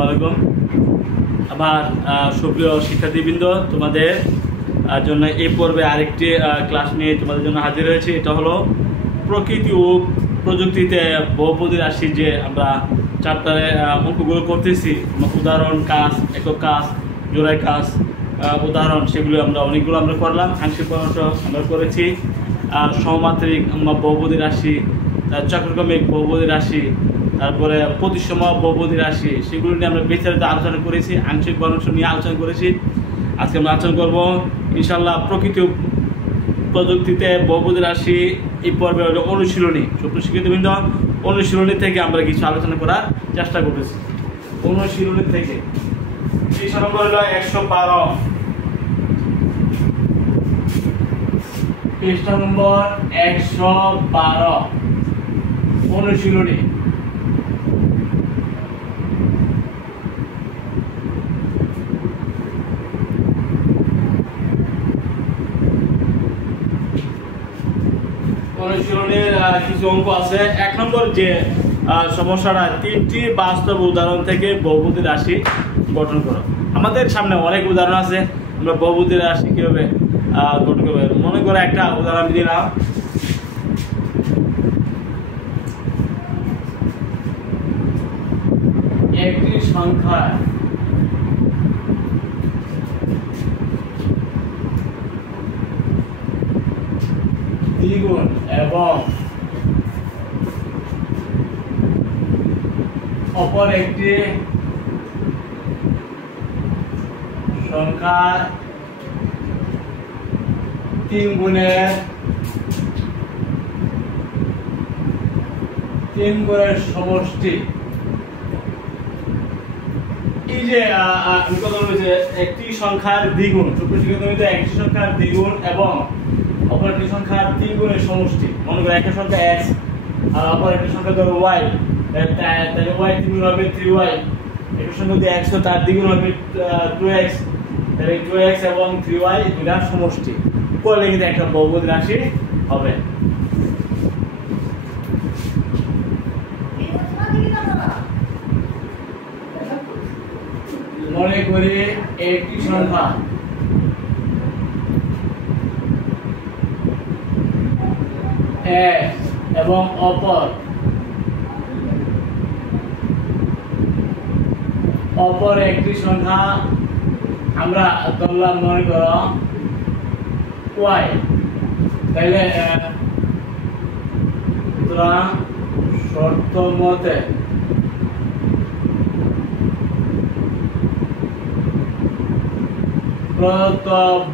আসসালামু আলাইকুম। আমার সুপ্রিয় শিক্ষার্থীবৃন্দ, তোমাদের জন্য এই পর্বে আরেকটি ক্লাস নিয়ে তোমাদের জন্য হাজির হয়েছি। এটা হলো প্রকৃতি ও প্রযুক্তিতে বহুপদী রাশি যে আমরা চ্যাপ্টারে অঙ্কগুলো করতেছি, উদাহরণ কাজ, একক কাজ, জোড়াই কাজ, উদাহরণ, সেগুলো অনেকগুলো আমরা করলাম। আংশিক পরামর্শ আমরা করেছি, সমমাত্রিক বহুপদী রাশি, চক্রক্রমিক বহুপদী রাশি, তারপরে প্রতিসম বহুপদী রাশি, সেগুলো নিয়ে আমরা বিস্তারিত আলোচনা করেছি। আংশিক পরামর্শ নিয়ে আলোচনা করেছি। আজকে আমরা আলোচনা করব ইনশাআল্লাহ প্রকৃতি প্রযুক্তিতে বহুপদী রাশি। এই পর্বে হলো অনুশীলনী। সুপ্রিয় শিক্ষার্থীবৃন্দ, অনুশীলনী থেকে আমরা কিছু আলোচনা করার চেষ্টা করতেছি। অনুশীলনী থেকে পৃষ্ঠা নম্বর হলো 112, পৃষ্ঠা নম্বর 112, অনুশীলনী। অনুশীলনের কিছু অঙ্ক আছে। 1 নম্বর যে সমস্যাটা, 3টি বাস্তব উদাহরণ থেকে বহুপদী রাশি গঠন করো। আমাদের সামনে অনেক উদাহরণ আছে, আমরা বহুপদী রাশি কিভাবে গঠন করবো। মনে করে একটা উদাহরণ দিলাম, একটি সংখ্যা দ্বিগুণ এবং অপর একটি সংখ্যা 3 গুণের সমষ্টি। এই যে আমি কথা বলছি, একটি সংখ্যার দ্বিগুণ, একটি সংখ্যার দ্বিগুণ এবং অপর একটি সংখ্যার 3 গুণের সমষ্টি। মনে করো একটা সংখ্যা x আর অপর একটি সংখ্যা ধরো y, তাহলে y 3 গুণ হবে 3y। একটা সংখ্যা যদি x হয় তার দ্বিগুণ হবে 2x, তাহলে 2x এবং 3y দুটার সমষ্টি করলে কিন্তু একটা বহুপদী রাশি হবে। মনে করি একটি সংখ্যা x এবং অপর একটি সংখ্যা আমরা ধরলাম মনে করো y। তাহলে শর্ত মতে প্রদত্ত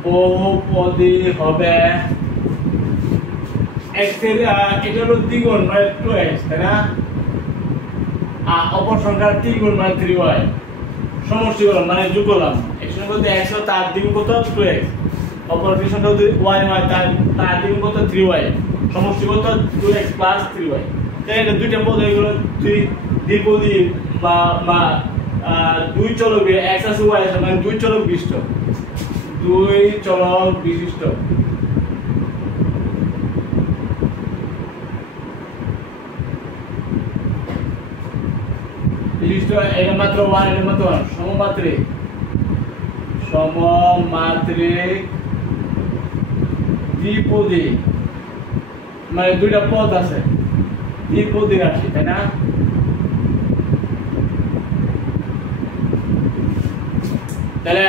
বহুপদী হবে x এর এটা হলো দ্বিগুণ মানে 2x, তাই না? অপর সংখ্যার 3 গুণ মানে 3y, সমষ্টি করলাম মানে যোগ করলাম। এক সংখ্যা যদি x হয় তার দ্বিগুণ কত 2x, অপর একটি সংখ্যা যদি y হয় তার দ্বিগুণ কত 3y, সমষ্টি কত 2x প্লাস 3y। তাই এটা দুইটা পদ হয়ে গেল দ্বিপদী বা দুই চলক x আছে y আছে, মানে দুই চলক বিশিষ্ট এটা মাত্র 1, এটা মাত্র 1, সমমাত্রিক দ্বিপদী, মানে দুইটা পদ আছে, দ্বিপদী রাশি, তাই না? তাহলে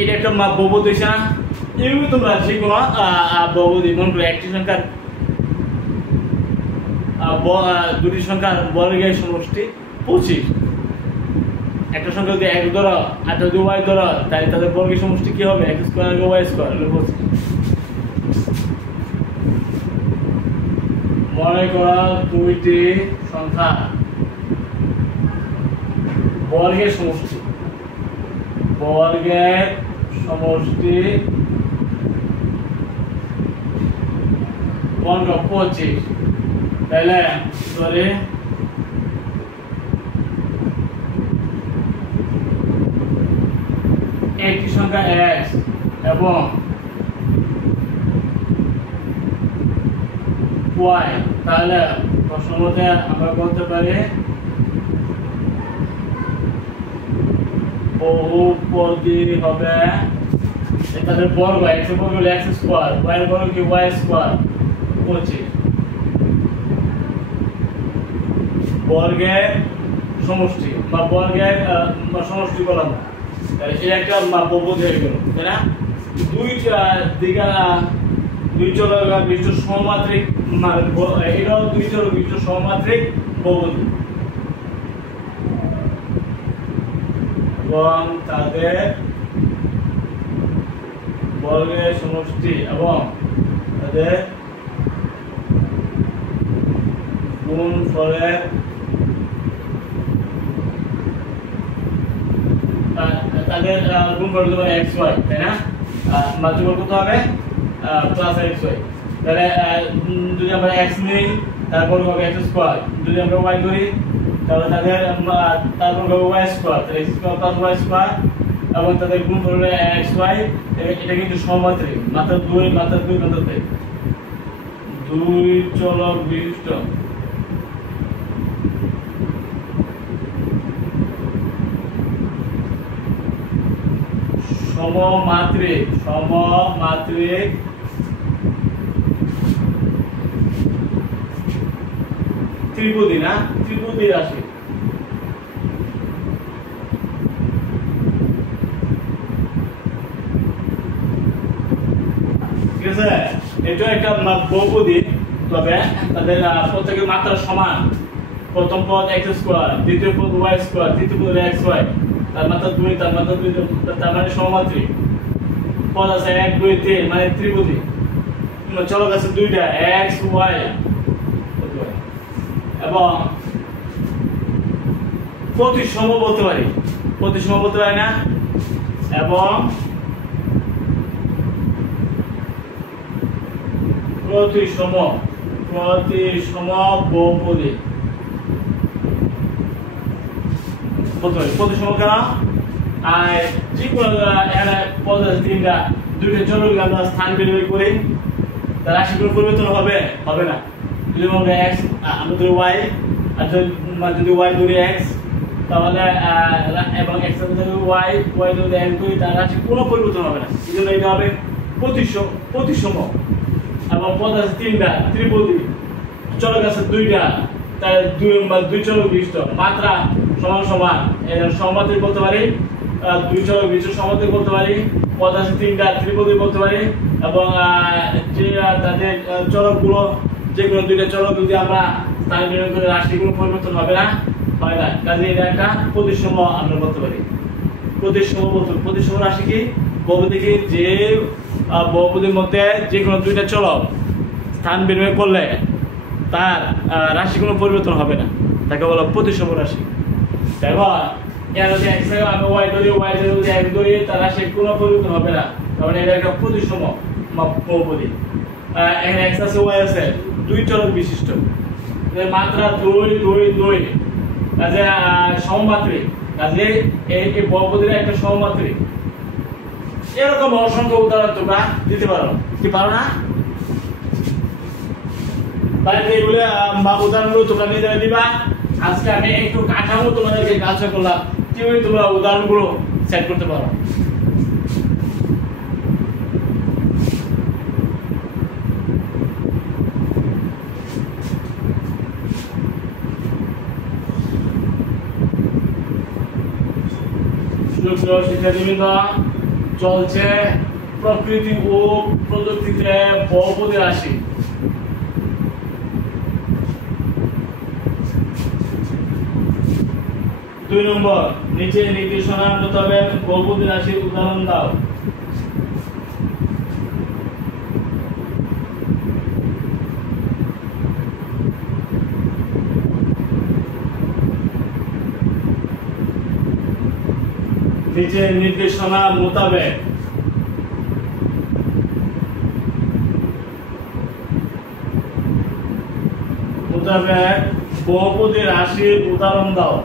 এটা একটা বহুপদী না? এগুলো তোমরা যে কোনো বহুপদী মনে করো, একটি সংখ্যার দুটি সংখ্যার বর্গের সমষ্টি 25। একটা সংখ্যা যদি x ধরো আর যদি y ধরো, তাহলে তাদের বর্গের সমষ্টি কি হবে? x স্কয়ার আর y স্কয়ার। মনে করো দুইটি সংখ্যা বর্গের সমষ্টি 25। তাহলে সরি একটি সংখ্যা x এবং y, তাহলে প্রশ্ন মতে আমরা বলতে পারি বহুপদী হবে তাদের বর্গ x এর বর্গ হলো x স্কয়ার y এর বর্গ কি y স্কয়ার 25 বর্গের সমষ্টি বা বর্গের সমষ্টি বললাম তাহলে এটা একটা বহুপদী হয়ে গেল তাই না দুই দিকে দুই চলক বিশিষ্ট সমমাত্রিক এটাও দুই চলক বিশিষ্ট সমমাত্রিক বহুপদী এবং তাদের বর্গের সমষ্টি এবং তাদের গুণফলের তাদের গুণফল হবে xy তাই না মাত্রিক কত হবে প্লাস xy তাহলে যদি আমরা x নিই তারপর হবে x স্কয়ার যদি আমরা y ধরি তাহলে তারপর হবে y স্কয়ার তাহলে x square plus y square এবং তাদের গুণফল হলো xy এটা কিন্তু সমমাত্রিক মাত্র 2 মাত্র 2 মাত্র 3 দুই চলক বিশিষ্ট সমমাত্রিক ত্রিপদী না ত্রিপদী রাশি ঠিক আছে এটা একটা বহুপদী তবে তাদের প্রত্যেকের মাত্রা সমান প্রথম পদ x স্কয়ার দ্বিতীয় পদ y স্কয়ার তৃতীয় পদ xy তার মাত্রা 2 তার মাত্রা 2 তার মানে সমমাত্রিক পদ আছে 1 2 3 মানে ত্রিপদী চলক আছে দুইটা x y এবং প্রতিসম বলতে পারি না এবং প্রতিসম বহুপদী প্রতিসম কেন আর যে কোনো পদ আছে তিনটা দুইটা চলক আমরা স্থান বিনিময় করি তার রাশিগুলো পরিবর্তন হবে না যদি আমরা x আমরা ধরি y আর যদি y ধরি x তাহলে এবং x এর ধরি y যদি x ধরি তার রাশি কোনো পরিবর্তন হবে না এজন্য এটা হবে প্রতিসম এবং পদ আছে তিনটা ত্রিপদী চলক আছে দুইটা তার দুই চলক বিশিষ্ট মাত্রা সমান এর সমমাত্রিক বলতে পারি দুই চলক বিশিষ্ট সমমাত্রিক বলতে পারি পদ আছে তিনটা ত্রিপদী বলতে পারি এবং যে তাদের চলকগুলো যে কোনো দুইটা চলক যদি আমরা স্থান নির্ণয় করে রাশিগুলো পরিবর্তন হবে না হয় না কাজে এটা একটা প্রতিসম আমরা বলতে পারি প্রতিসম রাশি কি বহুপদী কি যে বহুপদীর মধ্যে যে কোনো দুইটা চলক স্থান বিনিময় করলে তার রাশি কোনো পরিবর্তন হবে না তাকে বলা প্রতিসম রাশি এবার এর যদি x এর আমি y ধরি y এর যদি x ধরি তার রাশি কোনো পরিবর্তন হবে না কারণ এটা একটা প্রতিসম বহুপদী এখানে x আছে y আছে দুই চলক বিশিষ্ট এর মাত্রা 2 2 2 কাজে সমমাত্রিক কাজে এই বহুপদীর একটা সমমাত্রিক এরকম অসংখ্য উদাহরণ তোমরা দিতে পারো কি পারো না বাইরে এগুলো উদাহরণগুলো তোমরা নিজেরা দিবা আজকে আমি একটু কাঠামো তোমাদেরকে কাজটা করলাম কিভাবে তোমরা উদাহরণগুলো সেট করতে পারো শিক্ষার্থীবৃন্দ চলছে প্রকৃতি ও প্রযুক্তিতে বহুপদী রাশি দুই নম্বর নিচে নির্দেশনা মোতাবেক বহুপদী রাশির উদাহরণ দাও নিচে নির্দেশনা মোতাবেক বহুপদী রাশির উদাহরণ দাও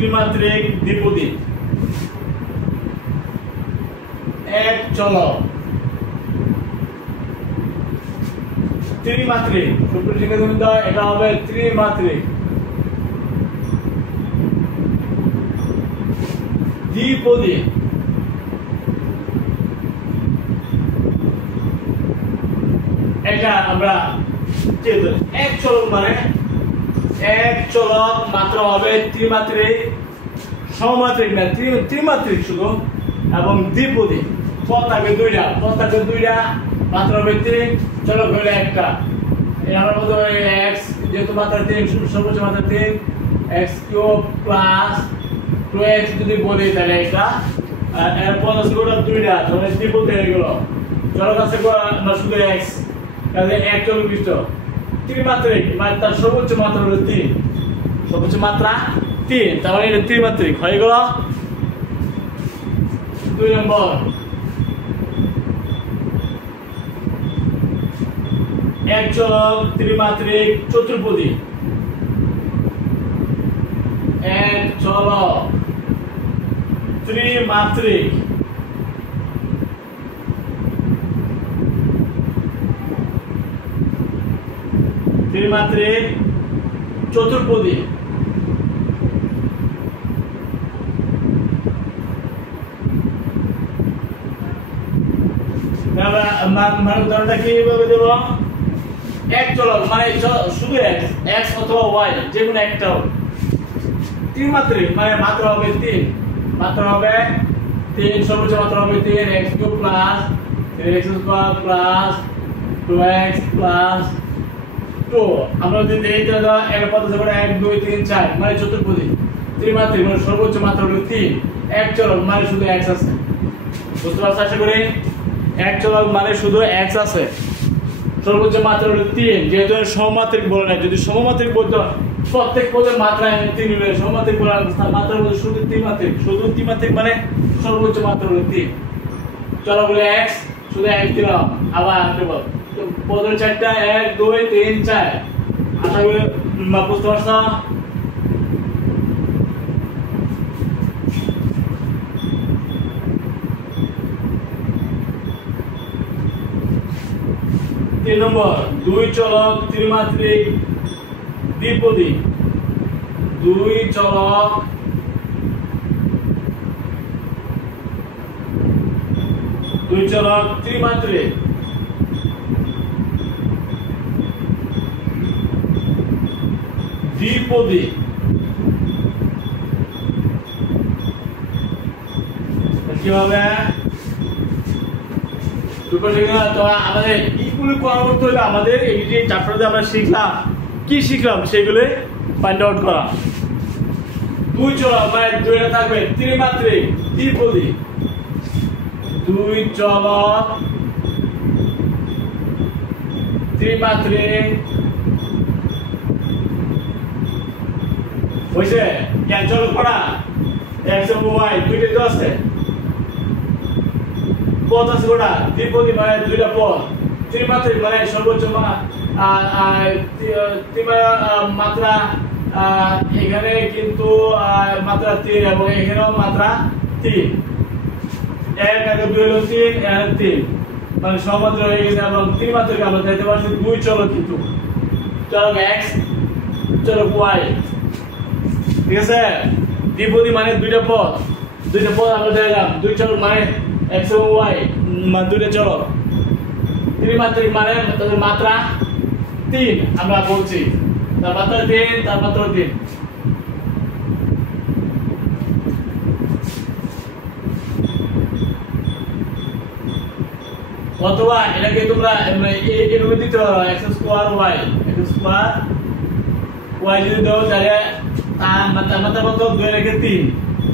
ত্রিমাত্রিক দ্বিপদী। এক চলক ত্রিমাত্রিক, সুপ্রিয় শিক্ষার্থীবৃন্দ এটা হবে ত্রিমাত্রিক দ্বিপদী। এটা আমরা এক চলক মানে এক চলক মাত্র হবে ত্রিমাত্রিক, সমমাত্রিক না ত্রিমাত্রিক শুধু, এবং দ্বিপদী। পদ থাকবে দুইটা মাত্রা হবে 3, চলক হইলে একটা। আমরা বলতে পারি x যেহেতু মাত্রা 3, সর্বোচ্চ মাত্রা 3, x³ প্লাস 2x যদি বলি তাহলে এটা এর পদ আছে গোটা দুইটা, তাহলে দ্বিপদী হয়ে গেল। চলক আছে না শুধু x, তাহলে এক চলক বিশিষ্ট ত্রিমাত্রিক, মানে তার সর্বোচ্চ মাত্রা হলো 3, সর্বোচ্চ মাত্রা 3, তাহলে এটা ত্রিমাত্রিক হয়ে গেল। 2 নম্বর এক চলক ত্রিমাত্রিক চতুর্পদী। এক চলক ত্রিমাত্রিক চতুর্পদী। উদাহরণটা কিভাবে দেব? এক চলক মানে শুধু x অথবা y যে কোনো একটা, ত্রিমাত্রিক মানে মাত্রা হবে 3, মাত্রা হবে 3, সর্বোচ্চ মাত্রা হবে 3, x³ plus 3x² plus 2x plus 2। আমরা যদি দেখি তাহলে এর পদ আছে 1 2 3 4 মানে চতুর্পদী। ত্রিমাত্রিক মানে সর্বোচ্চ মাত্রা হলো 3, এক চলক মানে শুধু x আছে। বুঝতে পারছেন আশা করি? এক চলক মানে শুধু x আছে, সর্বোচ্চ মাত্রা হলো 3, যেহেতু সমমাত্রিক বলে না। যদি সমমাত্রিক বলতো প্রত্যেক পদের মাত্রা 3 হলে সমমাত্রিক বলার মাত্রা বলতে শুধু ত্রিমাত্রিক মানে সর্বোচ্চ মাত্রা হলো 3। চলক বলে x, শুধু x দিলাম। আবার পদের 4টা 1 2 3 4। আশা করি বুঝতে পারছো? তিন নম্বর দুই চলক ত্রিমাত্রিক দ্বিপদী। দুই চলক ত্রিমাত্রিক দ্বিপদী। কিভাবে? আমাদের এইগুলো করার করতে হলে আমাদের এই যে চ্যাপ্টারে আমরা শিখলাম, কি শিখলাম সেগুলো ফাইন্ড আউট করা। দুই চলক মানে দুইটা থাকবে ত্রিমাত্রিক দ্বিপদী। দুই চলক ত্রিমাত্রিক হয়েছে। কেন চলক করা x এবং y দুইটা তো আছে, পদ আছে গোটা, দ্বিপদী মানে দুইটা পদ, ত্রিমাত্রিক মানে সর্বোচ্চ মাত্রা এখানে কিন্তু মাত্রা 3 এবং এখানেও মাত্রা 3। 1 আর 2 হলো 3, 3 মানে সমমাত্রা হয়ে গেছে। এবং ত্রিমাত্রিক আমরা দেখতে পাচ্ছি দুই চলক, কিন্তু চলক x চলক y, ঠিক আছে। দ্বিপদী মানে দুইটা পদ আমরা দেখলাম। দুই চলক মানে x এবং y মানে দুইটা চলক। ত্রিমাত্রিক মানে তাদের মাত্রা 3 আমরা বলছি, তার মাত্রা 3, তার মাত্রা 3। অথবা এটাকে তোমরা এভাবে দিতে পারো x² y, y যদি দাও তাহলে তার মাত্রা কত 2 রেখে 3,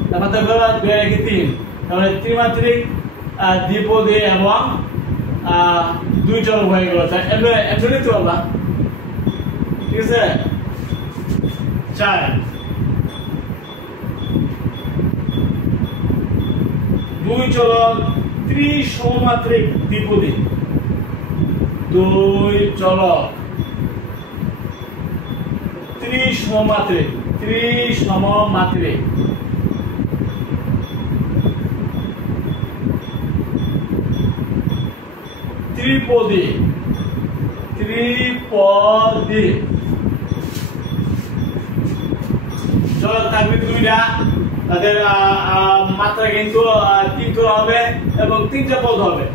তার মাত্রা কত 2 রেখে 3, তাহলে ত্রিমাত্রিক দ্বিপদী এবং দুই চলক হয়ে গেল। এমনি দিতে পারবা, ঠিক আছে। 4 দুই চলক ত্রিসমমাত্রিক দ্বিপদী। দুই চলক ত্রিসমমাত্রিক ত্রিসমমাত্রিক। ত্রিপদী, ত্রিপদী চলক থাকবে দুইটা, তাদের মাত্রা কিন্তু তিনটা হবে এবং তিনটা পদ হবে।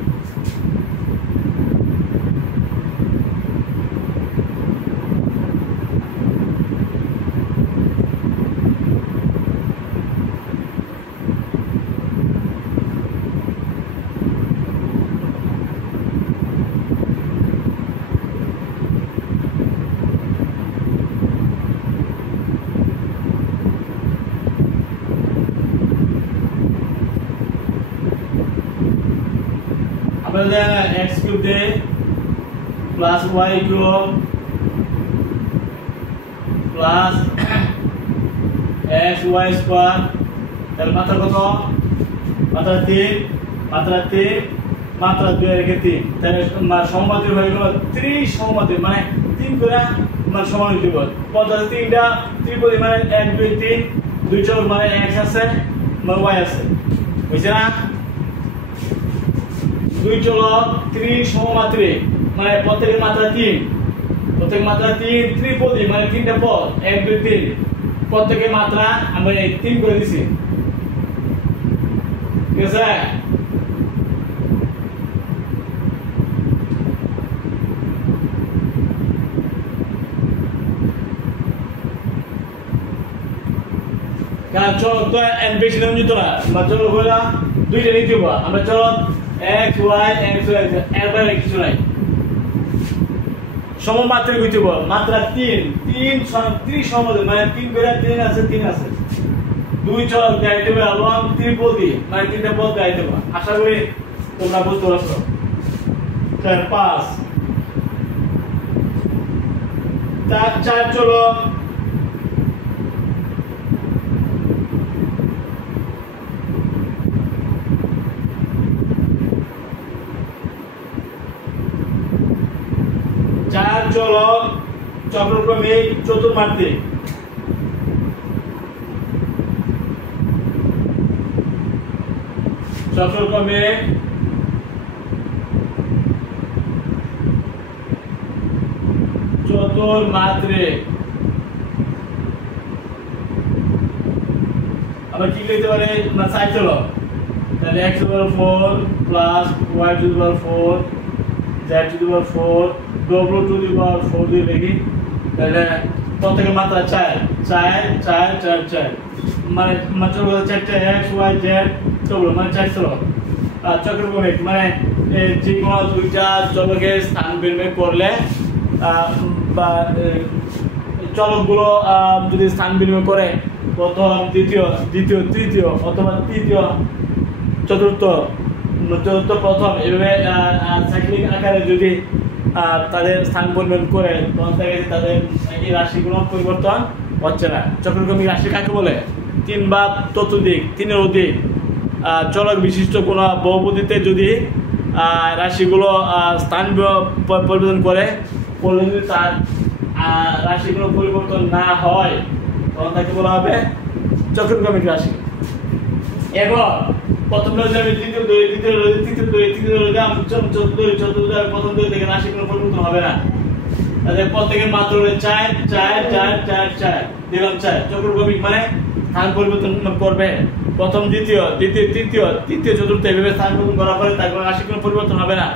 আমাদের x কিউব দে plus y cube plus xy square, এর মাত্রা কত? মাত্রা 3, মাত্রা 3, মাত্রা 2 রেখে 3, তাহলে সমমাত্রিক হয়ে গেল ত্রিসমমাত্রিক, মানে 3 করে মানে সমানুপাতিক পদ। পদ আছে তিনটা, ত্রিপদী মানে 1 2 3, দুই চলক মানে x আছে মানে y আছে, বুঝছ না? দুই চলক ত্রিসমমাত্রিক মানে প্রত্যেকের মাত্রা 3, প্রত্যেকের মাত্রা 3, ত্রিপদী মানে তিনটা পদ 1 2 3, প্রত্যেকের মাত্রা আমরা 3 করে দিছি, ঠিক আছে? কারণ চলক তো বেশি নাম নিত না, আমরা চলক হইলা দুইটা নিতে হবে, আমরা চলক x y এর কিছু নাই, সমমাত্রিক হইতে হবে, মাত্রা 3 ত্রিসমমাত্রিক মানে 3 করে 3 আছে 3 আছে, দুই চলক গাইতে হবে এবং ত্রিপদী মানে তিনটা পদ গাইতে হবে। আশা করি তোমরা বুঝতে পারছো। 4 5 4 চলক চলক চক্রক্রমিক চতুর্মাত্রিক, চক্রক্রমিক চতুর্মাত্রিক। আবার কি লিখতে পারে না? 4 চলক, তাহলে x টু দি পাওয়ার 4 প্লাস y to the power 4 z to the power 4 w to the power 4 দিয়ে লিখি, তাহলে প্রত্যেকের মাত্রা 4 4 4 4 4 মানে মাত্রা 4টা x y z w মানে 4 চলক। আর চক্রক্রমিক মানে যে কোনো দুইটা চলকের স্থান বিনিময় করলে বা চলকগুলো যদি স্থান বিনিময় করে প্রথম দ্বিতীয় দ্বিতীয় তৃতীয় অথবা তৃতীয় চতুর্থ প্রথম এভাবে সাইক্লিক আকারে যদি তাদের স্থান পরিবর্তন করে তখন দেখা যায় তাদের এই রাশিগুলো পরিবর্তন হচ্ছে না। চক্রক্রমিক রাশি কাকে বলে? 3 বা ততোধিক, 3-এর অধিক চলক বিশিষ্ট কোনো বহুপদীতে যদি রাশিগুলো স্থান পরিবর্তন করে যদি তার রাশিগুলো পরিবর্তন না হয় তখন তাকে বলা হবে চক্রক্রমিক রাশি। এখন প্রথম ধরে যাবে দ্বিতীয় ধরে, দ্বিতীয় ধরে, তৃতীয় ধরে, তৃতীয় ধরে যাম চতুর্থ ধরে, চতুর্থ ধরে, প্রথম ধরে থেকে রাশিগুলো পরিবর্তন হবে না। তাদের প্রত্যেকের মাত্রা হলো 4 4 4 4 4 দিলাম 4। চক্রক্রমিক মানে স্থান পরিবর্তন করবে প্রথম দ্বিতীয় দ্বিতীয় তৃতীয় তৃতীয় চতুর্থ এভাবে স্থান পরিবর্তন করার পরে তার কোনো রাশি কোনো পরিবর্তন হবে না।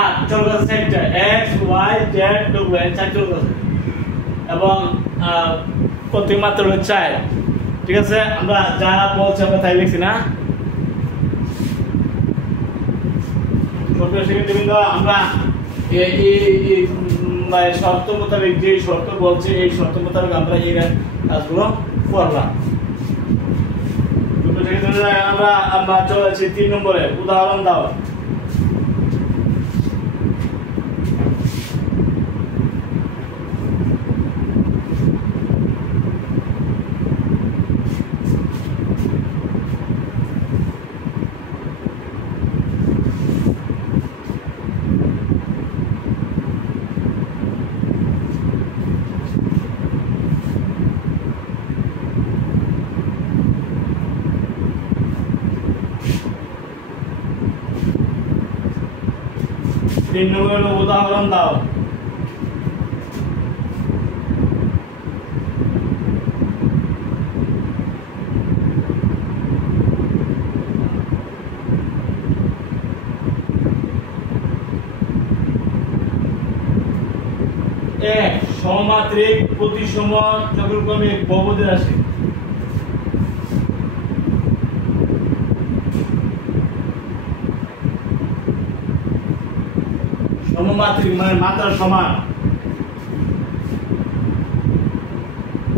আর চলক আছে 4টা x y z w 4 চলক আছে এবং প্রত্যেক মাত্রা হলো 4। ঠিক আছে, আমরা যা বলছি আমরা তাই লিখছি না। আমরা এই শর্ত মোতাবেক যে শর্ত বলছে এই শর্ত মোতাবেক আমরা এই কাজগুলো করলাম। আমরা চলেছি 3 নম্বরে, উদাহরণ দাও। 3 নম্বরের উদাহরণ দাও। এক সমমাত্রিক প্রতিসম চক্রক্রমিক বহুপদী রাশি। সমমাত্রিক মানে মাত্রা সমান,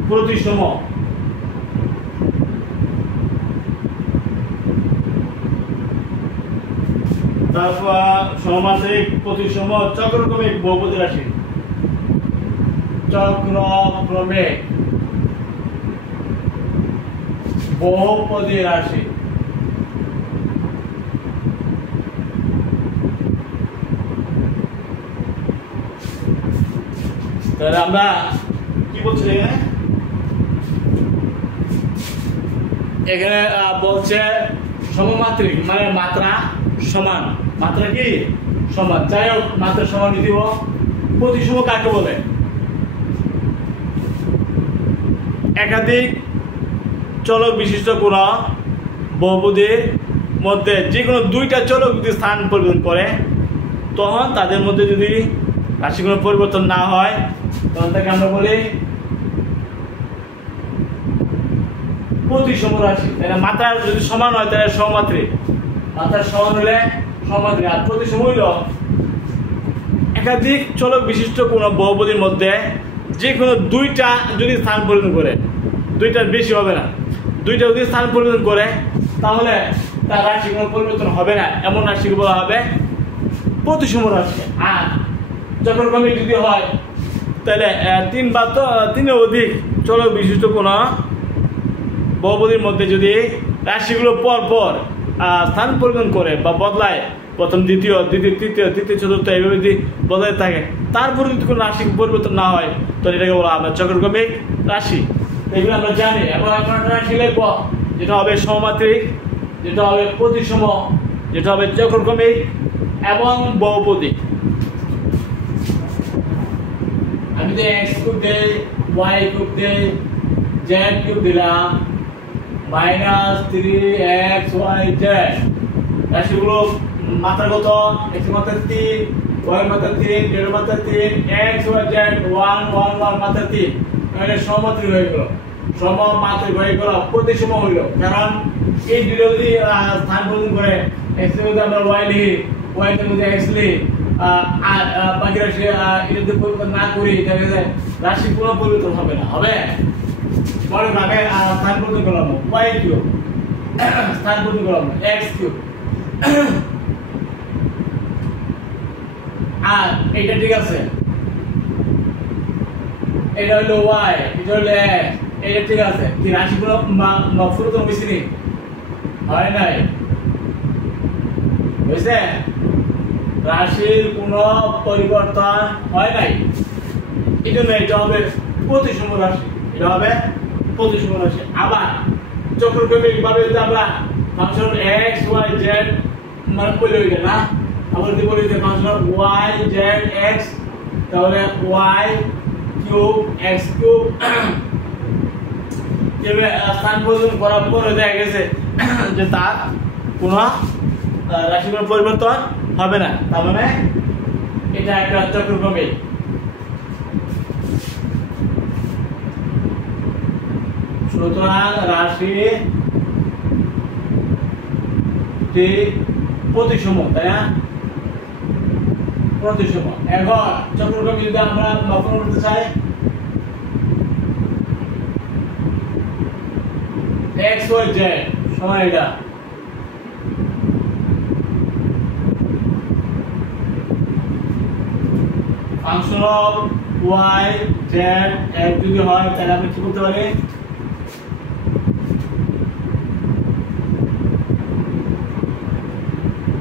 প্রতিসম তারপর সমমাত্রিক প্রতিসম চক্রক্রমিক বহুপদী রাশি। চক্রক্রমিক বহুপদী রাশি। তাহলে আমরা কি বলছি এখানে বলছে সমমাত্রিক মানে মাত্রা সমান, মাত্রা কি সমান, যাই হোক মাত্রা সমান দিব। প্রতিসম কাকে বলে? একাধিক চলক বিশিষ্ট কোন বহুপদীর মধ্যে যে কোনো দুইটা চলক যদি স্থান পরিবর্তন করে, তখন তাদের মধ্যে যদি রাশি কোনো পরিবর্তন না হয়, তখন তাকে আমরা বলি প্রতিসম রাশি। তাহলে মাত্রা যদি সমান হয় তাহলে সমমাত্রিক, মাত্রা সমান হলে সমমাত্রিক। আর প্রতিসম হইল একাধিক চলক বিশিষ্ট কোন বহুপদীর মধ্যে যে কোনো দুইটা যদি স্থান পরিবর্তন করে, দুইটার বেশি হবে না, দুইটা যদি স্থান পরিবর্তন করে তাহলে তার রাশি কোনো পরিবর্তন হবে না, এমন রাশিকে বলা হবে প্রতিসম রাশি। আর চক্রক্রমিক যদি হয় তাহলে 3 বা তিনের অধিক চলক বিশিষ্ট কোন বহুপদীর মধ্যে যদি রাশিগুলো পর পর স্থান পরিবর্তন করে বা বদলায়, প্রথম দ্বিতীয় দ্বিতীয় তৃতীয় তৃতীয় চতুর্থ এইভাবে যদি বদলাতে থাকে, তারপরে যদি কোনো রাশি পরিবর্তন না হয় তাহলে এটাকে বলা আমরা চক্রক্রমিক রাশি। এগুলো আমরা জানি। এবং এখন একটা রাশি লিখব যেটা হবে সমমাত্রিক, যেটা হবে প্রতিসম, যেটা হবে চক্রক্রমিক এবং বহুপদী। আমি যদি x কিউব দেই, y কিউব দেই, z কিউব দিলাম, -3xyz রাশিগুলো মাত্রা কত? x এর মাত্রা 3, y এর মাত্রা 3, z এর মাত্রা 3, x y z 1 1 1 মাত্রা 3। তাহলে সমমাত্রিক হয়ে গেল, সমমাত্রিক হয়ে গেল, প্রতিসম হইল। কারণ এই দুটো যদি স্থান পরিবর্তন করে, x এর মধ্যে আমরা y লিখি, y এর মধ্যে x লিখি, আর বাকি রাশি এটা যদি পরিবর্তন না করি তাহলে রাশি কোনো পরিবর্তন হবে না। হবে পরে ভাগে স্থান পরিবর্তন করলাম y কিউব, স্থান পরিবর্তন করলাম x কিউব, আর এটা ঠিক আছে, এটা হলো y, এটা হলো x, এটা ঠিক আছে। কি রাশিগুলো পরিবর্তন হয়েছে নি? হয় নাই, বুঝছে? রাশির কোনো পরিবর্তন হয় নাই, এই জন্য এটা হবে প্রতিসম রাশি, এটা হবে প্রতিসম রাশি। আবার চক্রক্রমিক ভাবে যদি আমরা ফাংশন x y z মানে বলে হইবে না, আবার যদি বলি যে ফাংশন y z x, তাহলে y কিউব x কিউব এভাবে স্থান পরিবর্তন করার পরে দেখা গেছে যে তার কোনো রাশির কোনো পরিবর্তন হবে না। তার মানে এটা একটা চক্রক্রমিক। সুতরাং রাশি প্রতিসম, তাই না? প্রতিসম। এখন চক্রক্রমিক যদি আমরা মাপন করতে চাই, x y z সমান এটা ফাংশন অফ y z এক যদি হয় তাহলে আমরা কি করতে পারি?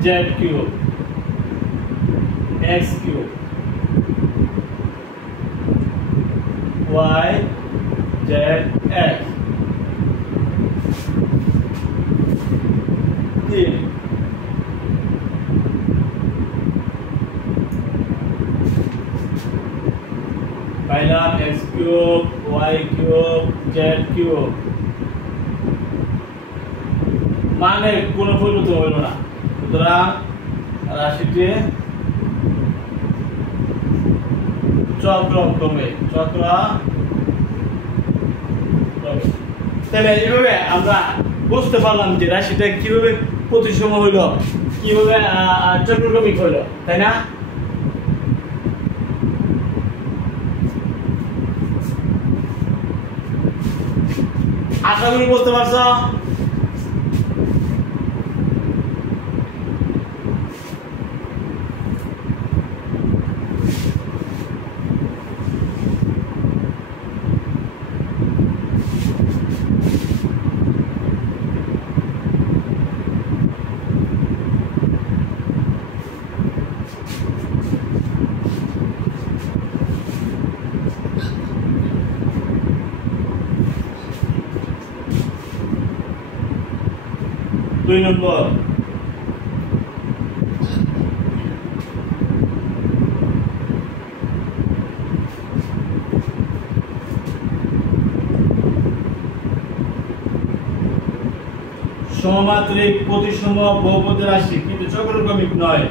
z cube x cube y z x 3 minus x cube y cube z cube মানে কোনো পরিবর্তন হইল না। সুতরাং রাশিটি চক্রক্রমে তাহলে এইভাবে আমরা বুঝতে পারলাম যে রাশিটা কিভাবে প্রতিসম হইল, কিভাবে চক্রক্রমিক হইল, তাই না? আশা করি বুঝতে পারছো। দুই নম্বর, সমমাত্রিক প্রতিসম বহুপদী রাশি কিন্তু চক্রক্রমিক নয়।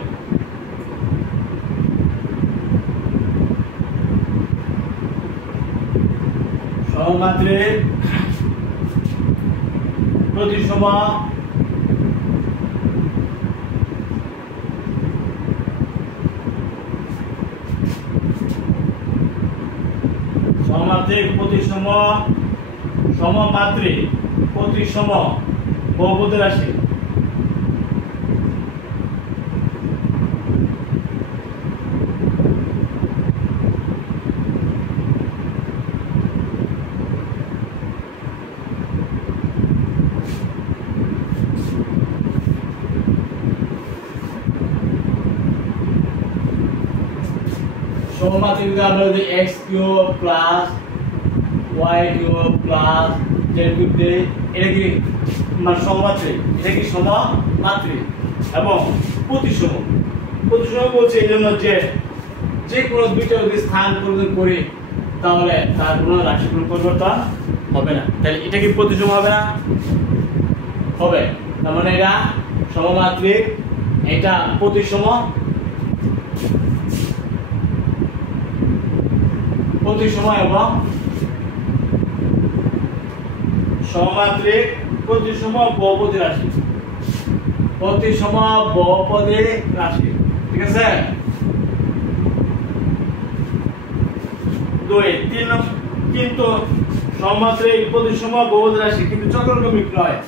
সমমাত্রিক প্রতিসম সমমাত্রিক প্রতিসম বহুপদী রাশি সমমাত্রিক আমরা যদি x cube plus y cube plus z cube দেই, এটা কি মানে সমমাত্রিক? এটা কি সমমাত্রিক এবং প্রতিসম। প্রতিসম বলছে এই জন্য যে কোনো দুইটা যদি স্থান পরিবর্তন করি তাহলে তার কোনো রাশির কোনো পরিবর্তন হবে না। তাহলে এটা কি প্রতিসম হবে না? হবে। তার মানে এটা সমমাত্রিক, এটা প্রতিসম। প্রতিসম এবং সমমাত্রিক প্রতিসম বহুপদী রাশি, প্রতিসম বহুপদী রাশি, ঠিক আছে? 2 3 কিন্তু সমমাত্রিক প্রতিসম বহুপদী রাশি কিন্তু চক্রক্রমিক নয়।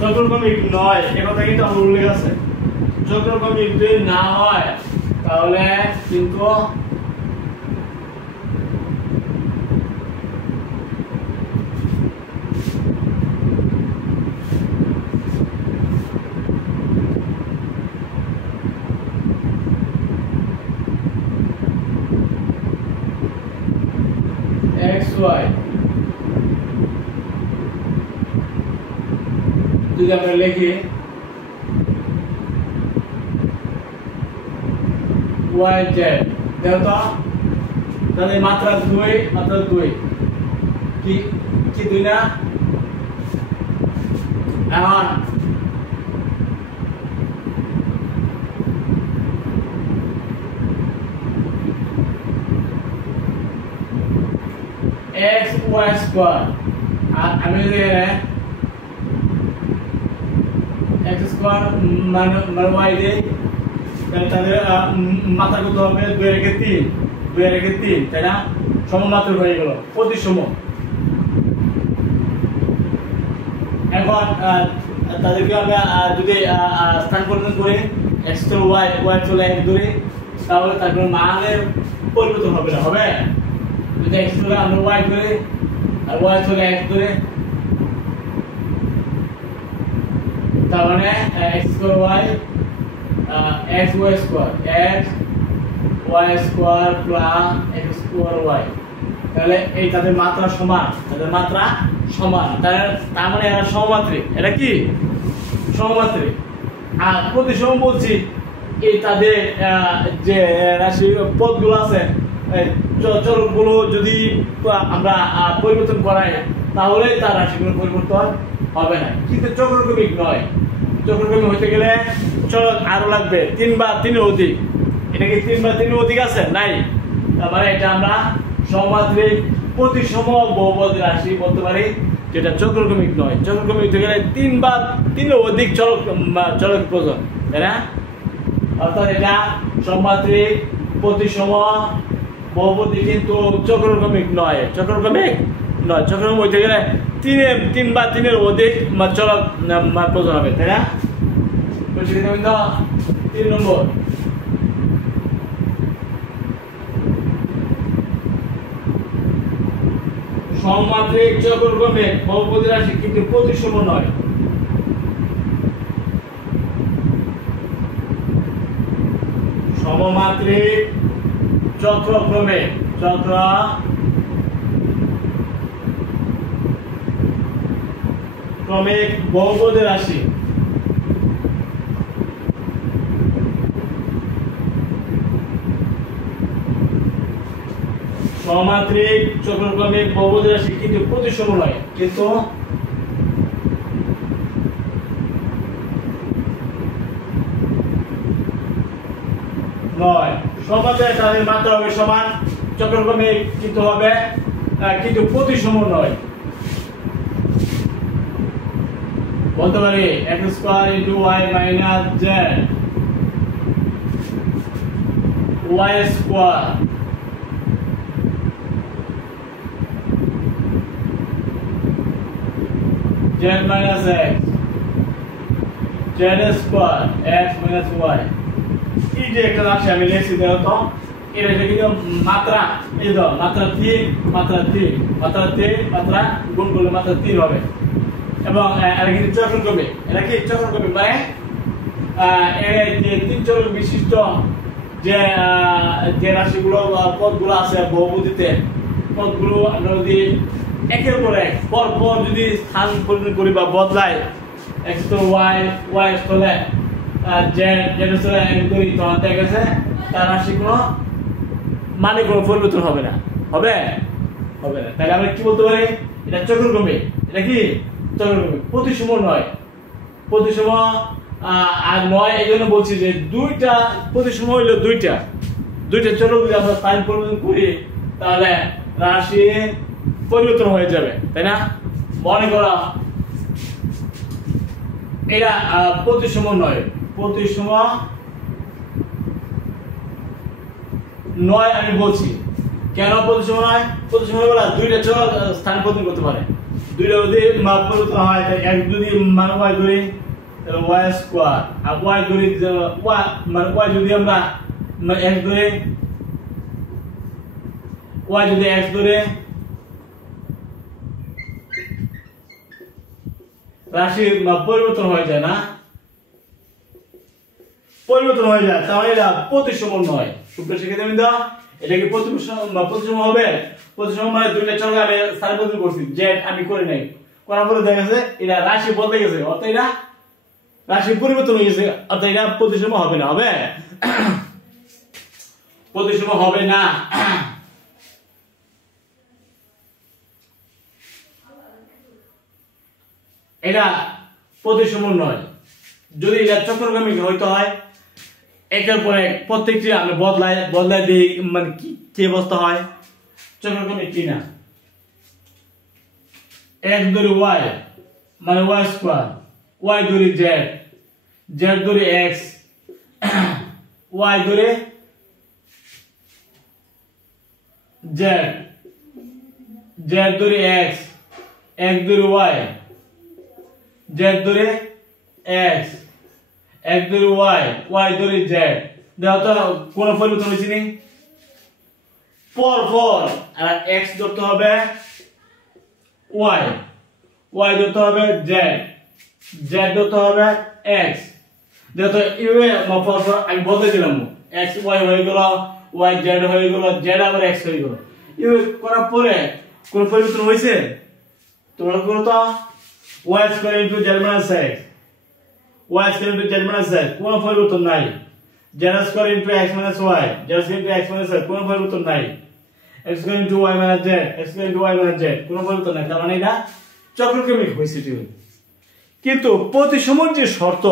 চক্রক্রমিক নয় এ কথা কিন্তু আমার উল্লেখ আছে। চক্রক্রমিক যদি না হয় তাহলে কিন্তু xy যদি আমরা লিখি yz দেখো তো, তাহলে মাত্রা 2 কি 2 না? এখন x y স্কয়ার আর আমি যদি x স্কয়ার মানে y দেই তাহলে তাদের মাত্রা কত হবে? 2 রেখে 3 তাই না? সমমাত্রিক হয়ে গেল, প্রতিসম। এখন তাদেরকে আমরা যদি স্থান পরিবর্তন করি x to y চলে x ধরে তাহলে তারপর মানের পরিবর্তন হবে না, হবে? যদি x চলে আমরা y ধরে আর y চলে x ধরে তার মানে x square y x y square x y square plus x square y, তাহলে এই তাদের মাত্রা সমান, তাদের মাত্রা সমান, তার মানে এরা সমমাত্রিক। এটা কি সমমাত্রিক। আর প্রতিসম বলছি এই তাদের যে রাশি পদগুলো আছে, চলকগুলো যদি আমরা পরিবর্তন করাই তাহলে তার রাশিগুলো পরিবর্তন হবে না, কিন্তু চক্রক্রমিক নয়। চক্রক্রমিক হতে গেলে চলক আরো লাগবে 3 বা 3 এর অধিক। এটা কি 3 বা 3 এর অধিক আছে? নাই। তার মানে এটা আমরা সমমাত্রিক প্রতিসম বহুপদী রাশি বলতে পারি, যেটা চক্রক্রমিক নয়। চক্রক্রমিক হতে গেলে 3 বা 3 এর অধিক চলক প্রয়োজন, তাই না? অর্থাৎ এটা সমমাত্রিক প্রতিসম বহুপদী, কিন্তু চক্রক্রমিক নয়। চক্রক্রমিক নয়। চক্রক্রমিক হতে গেলে 3 বা 3 এর অধিক চলক প্রয়োজন হবে, তাই না? 3 নম্বর, সমমাত্রিক চক্রক্রমিক বহুপদী রাশি কিন্তু প্রতিসম নয়। সমমাত্রিক চক্রক্রমিক বহুপদী রাশি সমমাত্রিক চক্রক্রমিক বহুপদী রাশি কিন্তু প্রতিসম নয়, কিন্তু নয়। সমমাত্রিক তাদের মাত্রা হবে সমান, চক্রক্রমিক কিন্তু হবে কিন্তু প্রতিসম নয়। বলতে পারি x square into y minus z y square z minus x z square x minus y। এই যে একটা রাশি আমি লিখছি দেখো তো, এটা কিন্তু মাত্রা, এই দাও মাত্রা 3 মাত্রা 3 মাত্রা 3 মাত্রা গুণ করলে মাত্রা 3 হবে, এবং এটা কিন্তু চক্রক্রমিক। এটা কি চক্রক্রমিক মানে এই যে 3 চলক বিশিষ্ট যে রাশিগুলো পদগুলো আছে বহুপদীতে, পদগুলো আমরা যদি একের পর এক পর পর যদি স্থান পরিবর্তন করি বা বদলাই, x তো y y স্থলে z z স্থলে x করি, তখন দেখা গেছে তার রাশিগুলো মানে কোনো পরিবর্তন হবে না। হবে হবে না। তাহলে আমরা কি বলতে পারি? এটা চক্রক্রমিক। এটা কি চক্রক্রমিক, প্রতিসম নয়। প্রতিসম আর নয় এই জন্য বলছি যে দুইটা প্রতিসম হইলো দুইটা চলক যদি আমরা স্থান পরিবর্তন করি তাহলে রাশি পরিবর্তন হয়ে যাবে, তাই না? মনে করো এটা প্রতিসম নয়, প্রতিসম নয় আমি বলছি। কেন প্রতিসম নয়? প্রতিসম বলা দুইটা চলক স্থান পরিবর্তন করতে পারে, দুইটা যদি পরিবর্তন হয়, এক যদি মান y ধরি তাহলে y স্কয়ার, আর y ধরি মানে y যদি আমরা x ধরে, y যদি x ধরে, রাশি পরিবর্তন হয়ে যায় না, পরিবর্তন হয়ে যায়, তাহলে এটা প্রতিসম নয়। সুপ্রিয় শিক্ষার্থী, এটা কি প্রতিসম হবে? প্রতিসম মানে দুইটা চলক আমি স্থান পরিবর্তন করছি, z আমি করি নাই, করার পরে দেখা গেছে এটা রাশি বদলে গেছে, অর্থাৎ এটা রাশি পরিবর্তন হয়ে গেছে, অর্থাৎ এটা প্রতিসম হবে না। হবে প্রতিসম হবে না। এটা প্রতিসম নয়। যদি এটা চক্রক্রমিক হইতে হয়, একের পর এক প্রত্যেকটি আমি বদলাই দিই, মানে কি অবস্থা হয়? চক্রক্রমিক কি না? x ধরি y মানে y স্কয়ার, y ধরি z, z ধরি x, y ধরে z, z ধরে x, x ধরে y, z ধরে x, x ধরে y, y ধরে z। দেখো তো কোন পরিবর্তন হয়েছে নি? পর পর আর x ধরতে হবে y, y ধরতে হবে z, জেড তো হবে এক্স, যেহেতু ইউ এ ফলাফল আমি বদলে দিলাম, এক্স ওয়াই হয়ে গেল, ওয়াই জেড হয়ে গেল, জেড আবার এক্স হয়ে গেল। ইউ করার পরে কোন পরিবর্তন হয়েছে তোমরা করো তো, y square into Z minus x, y square into Z minus x, কোনো পরিবর্তন নাই। Z square into x minus y, z square into x minus y, কোনো পরিবর্তন নাই। X square into Y minus z, x square into Y minus z, কোনো পরিবর্তন নাই। তার মানে এটা চক্রক্রমিক হয়েছে। কিন্তু প্রতিসমর যে শর্ত,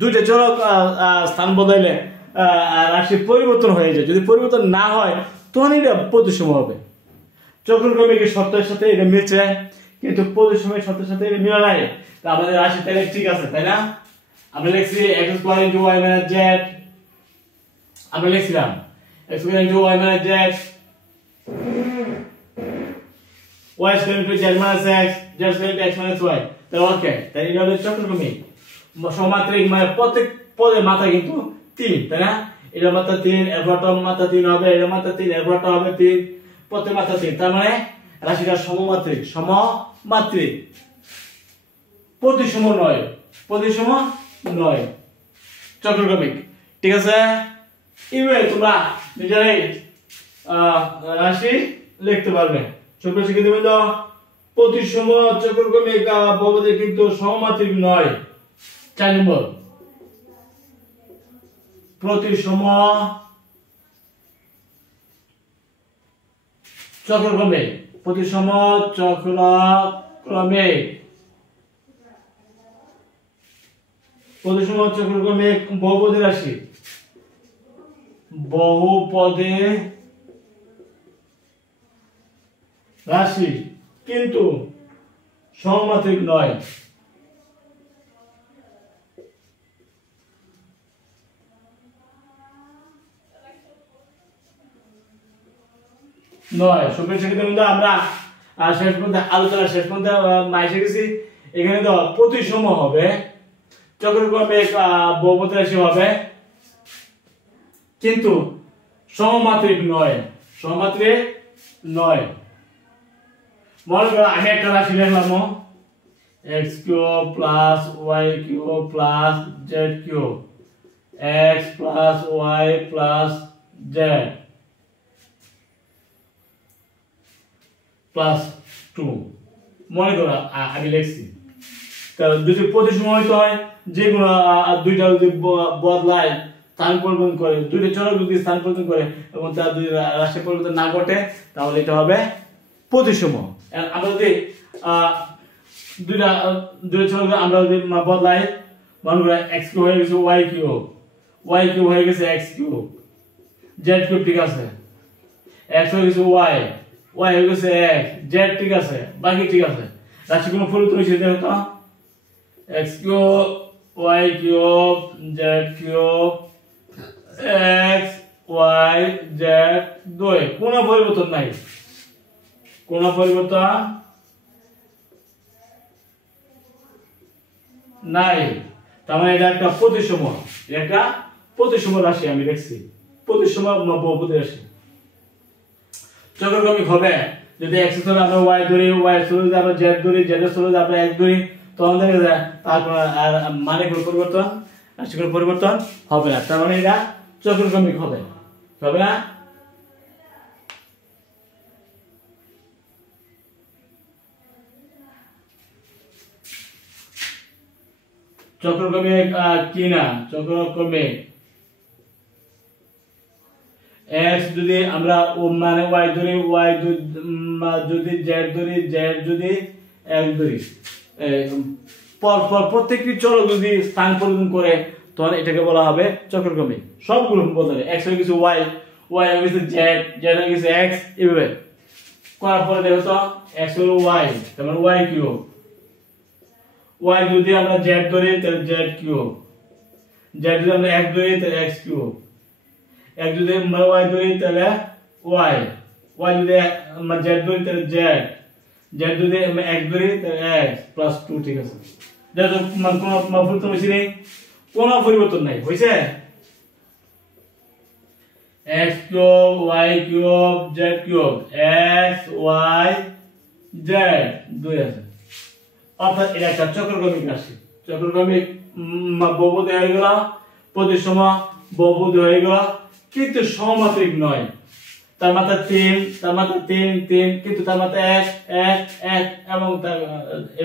দুইটা চলক স্থান বদলাইলে রাশি পরিবর্তন হয়ে যায়, যদি পরিবর্তন না হয় তখন এটা প্রতিসম হবে। চক্রক্রমিকের শর্তের সাথে এটা মিলছে, কিন্তু প্রতিসমের শর্তের সাথে এটা মিলে নাই। তা আমাদের রাশি তাহলে ঠিক আছে, তাই না? আমরা লিখছি X square into Y minus Z, আমরা লিখছিলাম X square into Y minus Z, Y square into Z minus X, Z square into x minus Y. তাহলে ওকে, তাই এটা হলো চক্রক্রমিক সমাত্রিক, মানে প্রত্যেক পদের মাথা কিন্তু 3, তাই না? এটার মাত্রা 3, এরপরটা মাত্রা 3 হবে, এটার মাত্রা 3, এরপরটা হবে 3, প্রত্যেক মাত্রা 3। তার মানে রাশিটা সমমাত্রিক, সমমাত্রিক, প্রতিসম নয়, প্রতিসম নয়, চক্রক্রমিক। ঠিক আছে, এইভাবে তোমরা নিজেরাই রাশি লিখতে পারবে। সুপ্রিয় শিক্ষার্থীবৃন্দ, প্রতিসম চক্রক্রমিক বহুপদী কিন্তু সমমাত্রিক নয়। 4 নম্বর, প্রতিসম চক্রক্রমিক, প্রতিসম চক্রক্রমিক, প্রতিসম চক্রক্রমিক বহুপদী রাশি, বহুপদী রাশি কিন্তু সমমাত্রিক নয়। সুপ্রিয় শিক্ষার্থীবৃন্দ, আমরা শেষ পর্যন্ত আলোচনা শেষ পর্যন্ত এসে গেছি। এখানে তো প্রতিসম হবে, চক্রক্রমিক বহুপদী রাশি হবে, কিন্তু সমমাত্রিক নয়, সমমাত্রিক নয়। মনে করো আমি একটা রাশি লিখলাম x cube plus y cube plus z cube, x plus y plus z plus 2। মনে করো আমি লিখছি, যদি প্রতিসম হইতে হয়, যেগুলো দুইটা যদি বদলায়, স্থান পরিবর্তন করে, দুইটা চলক যদি স্থান পরিবর্তন করে এবং তার দুই রাশি পরিবর্তন না ঘটে, তাহলে এটা হবে প্রতিসম। আমরা যদি দুইটা চলক আমরা যদি বদলাই, মনে করো এক্স কিউব হয়ে গেছে ওয়াই কিউব, ওয়াই কিউব হয়ে গেছে এক্স কিউব, জেড কিউব ঠিক আছে, এক্স হয়ে গেছে ওয়াই, ওয়াই হয়ে গেছে এক্স, জেড ঠিক আছে, বাকি ঠিক আছে। রাশি কোনো পরিবর্তন হয়েছে দেখো তো, x cube y cube z cube x y z 2, কোনো পরিবর্তন নাই, কোনো পরিবর্তন নাই। তার মানে এটা একটা প্রতিসম, একটা প্রতিসম রাশি আমি লিখছি, প্রতিসম বহুপদী রাশি। চক্রক্রমিক হবে যদি x এর স্থলে আমরা y ধরি, y এর স্থলে যদি আমরা z ধরি, z এর স্থলে যদি আমরা x ধরি, তখন দেখা যায় তারপর মানে কোনো পরিবর্তন, রাশি কোনো পরিবর্তন হবে না। তার মানে এটা চক্রক্রমিক হবে, হবে না? চক্রক্রমিক কি না? চক্রক্রমিক x যদি আমরা মানে y ধরি, y যদি z ধরি, z যদি x ধরি, পর প্রত্যেকটি চলক যদি স্থান পরিবর্তন করে, তখন এটাকে বলা হবে চক্রক্রমিক। সবগুলো বদলে, x হয়ে গেছে y, y হয়ে গেছে z, z হয়ে গেছে x, এইভাবে করার পরে দেখো তো x হলো y, তারপর y কিউব, y যদি আমরা z ধরি তাহলে z কিউব, z যদি আমরা x ধরি তাহলে x কিউব, x যদি আমরা y ধরি তাহলে y, y যদি আমরা z ধরি তাহলে z, z যদি আমরা x ধরি তাহলে x প্লাস 2 ঠিক আছে। দেখো মানে কোনো পরিবর্তন হইছে নেই, কোনো পরিবর্তন নাই, হইছে? x cube y cube z cube, x y z 2 আছে, অর্থাৎ এটা একটা চক্রক্রমিক রাশি, চতুর্ক্রমিক বহুপদী হয়ে গেল, প্রতিসম বহুপদী হয়ে গেল, কিন্তু সমমাত্রিক নয়। তার মাত্রা 3, তার মাত্রা 3 3, কিন্তু তার মাত্রা 1 1 1 এবং তার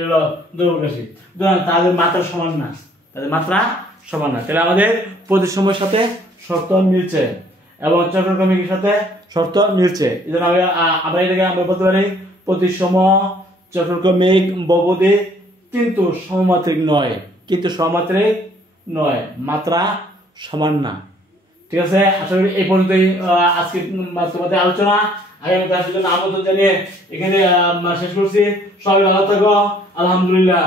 হলো দৈর্ঘ্যরাশি। সুতরাং তাদের মাত্রা সমান না, তাদের মাত্রা সমান না। তাহলে আমাদের প্রতিসমের সাথে শর্ত মিলছে এবং চতুর্ক্রমিকের সাথে শর্ত মিলছে। এজন্য আমরা এটাকে আমরা বলতে পারি প্রতিসম চতুর্ক্রমিক বহুপদী কিন্তু সমমাত্রিক নয়, কিন্তু সমমাত্রিক নয়, মাত্রা সমান না। ঠিক আছে, আশা করি এই পর্যন্তই আজকে তোমাদের আলোচনা। আগামী ক্লাসের জন্য আমন্ত্রণ জানিয়ে এখানে শেষ করছি। সবাই ভালো থাকো, আলহামদুলিল্লাহ।